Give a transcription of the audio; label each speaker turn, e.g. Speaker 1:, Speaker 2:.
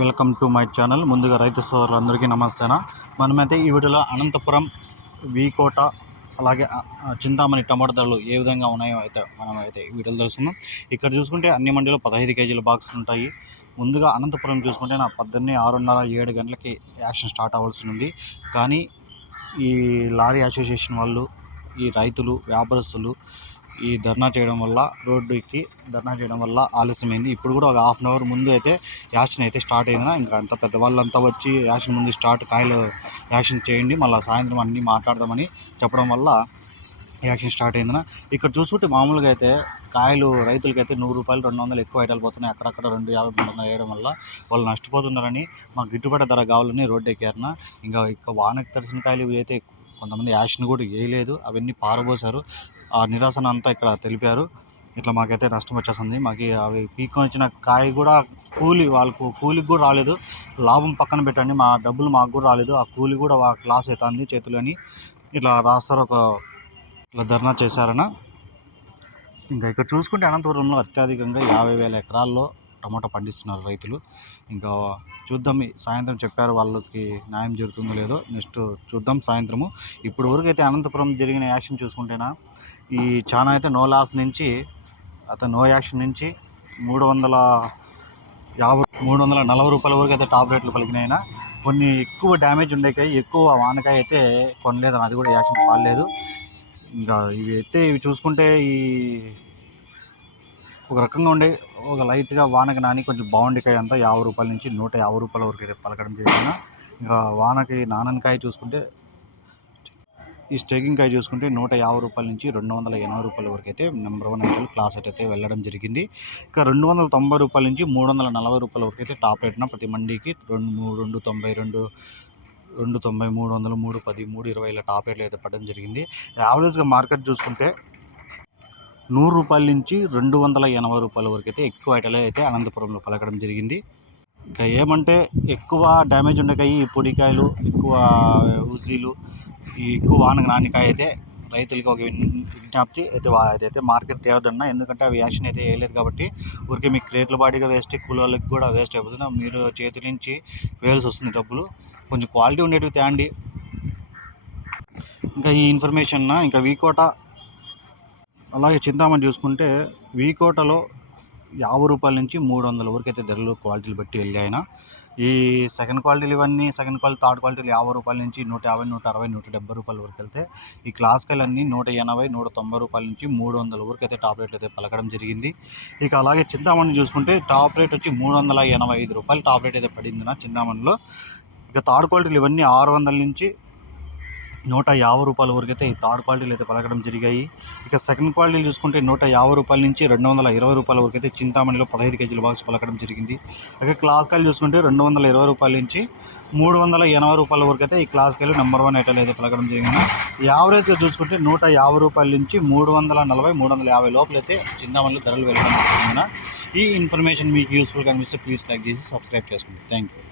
Speaker 1: Welcome to my channel. ముందుగా రైతు సోదరులందరికీ నమస్తేనా. మనమైతే ఈ వీడియోలో అనంతపురం వీకోట అలాగే చింతామణి టమాటా ధరలు ఏ విధంగా ఉన్నాయో అయితే మనం అయితే ఈ వీడియోలో తెలుసుకుందాం. ఇక్కడ చూసుకుంటే అన్ని మండీలో పదహైదు కేజీల బాక్స్ ఉంటాయి. ముందుగా అనంతపురం చూసుకుంటే నా పద్దెనిమిది ఆరున్నర ఏడు గంటలకి యాక్షన్ స్టార్ట్ అవ్వాల్సి ఉంది. కానీ ఈ లారీ అసోసియేషన్ వాళ్ళు ఈ రైతులు వ్యాపారస్తులు ఈ ధర్నా చేయడం వల్ల రోడ్డుకి ధర్నా చేయడం వల్ల ఆలస్యమైంది. ఇప్పుడు కూడా ఒక హాఫ్ అన్ అవర్ ముందు అయితే యాక్షన్ అయితే స్టార్ట్ అయిందినా ఇంకా అంత పెద్దవాళ్ళంతా వచ్చి యాక్షన్ ముందు స్టార్ట్ కాయలు యాక్షన్ చేయండి మళ్ళీ సాయంత్రం అన్నీ మాట్లాడదామని చెప్పడం వల్ల యాక్షన్ స్టార్ట్ అయిందినా. ఇక్కడ చూసుకుంటే మామూలుగా అయితే కాయలు రైతులకి అయితే నూరు రూపాయలు రెండు వందలు ఎక్కువ ఐటాలు పోతున్నాయి. అక్కడక్కడ రెండు యాభై మూడు వందలు వేయడం వల్ల వాళ్ళు నష్టపోతున్నారని మాకు గిట్టుబాటు ధర కావాలని రోడ్డు ఎక్కారన. ఇంకా ఇక వానకు తడిసిన కాయలు ఇవి అయితే కొంతమంది యాక్షన్ కూడా వేయలేదు. అవన్నీ పారబోసారు. ఆ నిరాశన అంతా ఇక్కడ తెలిపారు. ఇట్లా మాకైతే నష్టం వచ్చేస్తుంది మాకు అవి పీక్కొని వచ్చిన కాయ కూడా కూలి వాళ్ళకు కూలికి కూడా రాలేదు. లాభం పక్కన పెట్టండి. మా డబ్బులు మాకు కూడా రాలేదు. ఆ కూలి కూడా వాళ్ళకి లాస్ అవుతుంది చేతులని. ఇట్లా రాస్తారు ఒక ఇట్లా ధర్నా చేశారన. ఇంకా ఇక్కడ చూసుకుంటే అనంతపురంలో అత్యధికంగా యాభై వేల ఎకరాల్లో టమోటా పండిస్తున్నారు రైతులు. ఇంకా చూద్దాం ఈ సాయంత్రం చెప్పారు వాళ్ళకి న్యాయం జరుగుతుందో లేదో. నెక్స్ట్ చూద్దాం సాయంత్రము. ఇప్పుడు వరకు అయితే అనంతపురం జరిగిన యాక్షన్ చూసుకుంటేనా ఈ చాలా అయితే నో లాస్ నుంచి అతను నో యాక్షన్ నుంచి మూడు వందల యాభై మూడు వందల నలభై రూపాయల వరకు అయితే టాబ్లెట్లు పలికినాయినా. కొన్ని ఎక్కువ డ్యామేజ్ ఉండేకాయ ఎక్కువ వానకాయ అయితే కొనలేదు అది కూడా యాక్షన్ పాలేదు ఇంకా ఇవి అయితే ఇవి చూసుకుంటే ఈ ఒక రకంగా ఉండే ఒక లైట్గా వానకి నాని కొంచెం బాగుండికాయ అంతా యాభై రూపాయల నుంచి నూట యాభై రూపాయల వరకు అయితే పలకడం జరిగిన ఇంకా వానకి నాననికాయ చూసుకుంటే ఈ స్టేకింగ్ కాయ చూసుకుంటే నూట యాభై రూపాయల నుంచి రెండు వందల ఎనభై రూపాయల వరకు అయితే number one itel class rate అయితే వెళ్ళడం జరిగింది. ఇక రెండు వందల తొంభై రూపాయల నుంచి మూడు వందల నలభై రూపాయల వరకు అయితే టాప్ రేట్న ప్రతి మండీకి రెండు మూడు రెండు తొంభై రెండు రెండు తొంభై మూడు వందలు మూడు పది మూడు ఇరవై ఇలా టాప్ రేట్లు అయితే పడడం జరిగింది. యావరేజ్గా మార్కెట్ చూసుకుంటే నూరు రూపాయల నుంచి రెండు వందల ఎనభై రూపాయల వరకు అయితే ఎక్కువ ఐటలే అయితే అనంతపురంలో పలకడం జరిగింది. ఇంకా ఏమంటే ఎక్కువ డ్యామేజ్ ఉండకాయ ఈ పొడికాయలు ఎక్కువ ఉజీలు ఈ ఎక్కువ వానక నానికాయ అయితే రైతులకి ఒక విజ్ఞప్తి అయితే అదైతే మార్కెట్ తేవద్దన్న. ఎందుకంటే అవి యాక్షన్ అయితే వేయలేదు కాబట్టి ఊరికే మీకు రేట్ల బాడీగా వేస్ట్ కూలీలకు కూడా వేస్ట్ అయిపోతుంది. మీరు చేతి నుంచి వేయాల్సి వస్తుంది డబ్బులు. కొంచెం క్వాలిటీ ఉండేటివి తేండి. ఇంకా ఈ ఇన్ఫర్మేషన్ ఇంకా వీకోట అలాగే చింతామణి చూసుకుంటే వీకోటలో యాభై రూపాయల నుంచి మూడు వందల వరకు అయితే ధరలు క్వాలిటీలు బట్టి వెళ్ళాయినా. ఈ సెకండ్ క్వాలిటీలు ఇవన్నీ సెకండ్ క్వాలిటీ థర్డ్ క్వాలిటీలు యాభై రూపాయల నుంచి నూట యాభై నూట అరవై నూట డెబ్బై రూపాయల వరకు వెళ్తే ఈ క్లాసికల్ అన్నీ నూట ఎనభై నూట తొంభై రూపాయల నుంచి మూడు వందల వరకు అయితే టాప్ రేట్లు అయితే పలకడం జరిగింది. ఇక అలాగే చింతామణి చూసుకుంటే టాప్ రేట్ వచ్చి మూడు వందల ఎనభై ఐదు రూపాయలు టాప్ రేట్ అయితే పడింది నా చింతామణిలో. ఇక థర్డ్ క్వాలిటీలు ఇవన్నీ ఆరు వందల నుంచి నూట యాభై రూపాయల వరకు అయితే ఈ థర్డ్ క్వాలిటీలు అయితే పలకడం జరిగాయి. ఇక సెకండ్ క్వాలిటీలు చూసుకుంటే నూట యాభై రూపాయల నుంచి రెండు వందల ఇరవై రూపాయల వరకు అయితే చింతామణిలో పదహైదు కేజీల బాక్స్ పలకడం జరిగింది. ఇక క్లాస్ కాయలు చూసుకుంటే రెండు వందల ఇరవై రూపాయల నుంచి మూడు వందల ఎనభై రూపాయల వరకు అయితే ఈ క్లాస్ కాయలు నెంబర్ వన్ ఐటల్ అయితే పలకడం జరిగింది. యావరేజ్ చూసుకుంటే నూట యాభై రూపాయల నుంచి మూడు వందల నలభై మూడు వందల యాభై లోపల అయితే చింతామణిలో ధరలు వెళ్ళడం జరిగింది. ఈ ఇన్ఫర్మేషన్ మీకు యూస్ఫుల్గా అనిపిస్తే ప్లీజ్ లైక్ చేసి సబ్స్క్రైబ్ చేసుకోండి. Thank you.